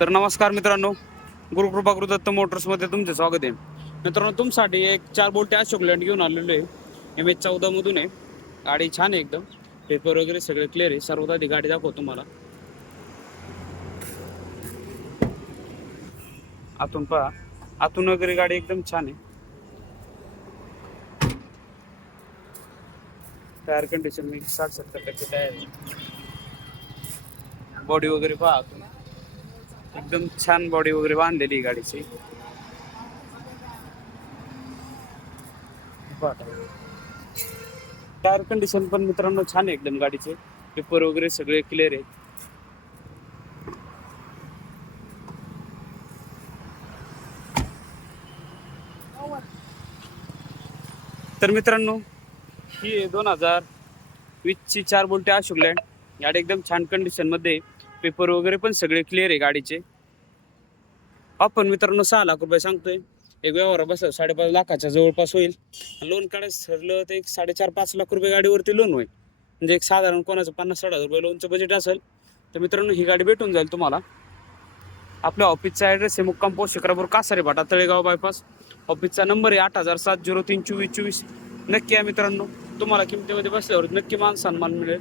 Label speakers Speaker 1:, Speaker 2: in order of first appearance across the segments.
Speaker 1: तर नमस्कार मित्रांनो गुरुकृपा गुरुदत्त मोटर्समध्ये तुमचे स्वागत आहे. मित्रांनो तुमच्यासाठी एक चार बोल्टे अशोक लँड घेऊन आलेलो आहे. एम एच चौदामधून आहे. गाडी छान आहे एकदम. पेपर वगैरे सगळे क्लिअर आहे. सर्वात आधी गाडी दाखवतो तुम्हाला. आतून पहा. आतून वगैरे गाडी एकदम छान आहे. टायर कंडिशन मी साठ सत्तर टक्के टायर बॉडी वगैरे पहा आतून. एकदम छान बॉडी वगैरे बांधलेली गाडीची. टायर कंडिशन पण मित्रांनो छान आहे एकदम गाडीचे. पेपर वगैरे सगळे क्लिअर आहेत. तर मित्रांनो ही आहे दोन हजार वीसची चार बोलटे अशोक लँड गाडी एकदम छान कंडिशनमध्ये आहे. पेपर वगैरे पण सगळे क्लिअर आहे गाडीचे. आपण मित्रांनो सहा लाख रुपये सांगतोय. एक व्यवहार बस साडेपाच लाखाच्या जवळपास होईल. लोन काढायचं ठरलं तर एक साडेचार पाच लाख रुपये गाडीवरती लोन होईल. म्हणजे एक साधारण कोणाचं पन्नास साठ हजार रुपये लोनचं बजेट असेल तर मित्रांनो ही गाडी भेटून जाईल तुम्हाला. आपल्या ऑफिसचा ॲड्रेस आहे मुक्काम पोस्ट शिक्रापूर कासारे भाटा तळेगाव बायपास ऑफिसचा नंबर आहे आठ हजार सात झिरो तीन चोवीस चोवीस. नक्की आहे मित्रांनो तुम्हाला किमतीमध्ये बसल्यावर नक्की मान सन्मान मिळेल.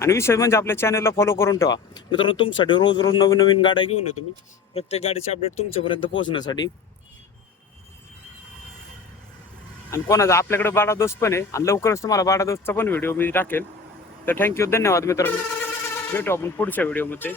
Speaker 1: आणि विषय म्हणजे आपल्या चॅनलला फॉलो करून ठेवा. मित्रांनो तुमच्यासाठी रोज रोज नवीन नवीन गाड्या घेऊन येतो तुम्ही प्रत्येक गाडीचे अपडेट तुमच्यापर्यंत पोहोचण्यासाठी. आणि कोणाचा आपल्याकडे बाडा दोस्त पण आहे आणि लवकरच तुम्हाला बाडा दोस्तचा पण व्हिडिओ मी टाकेल. तर थँक्यू धन्यवाद मित्रांनो. भेटू आपण पुढच्या व्हिडिओमध्ये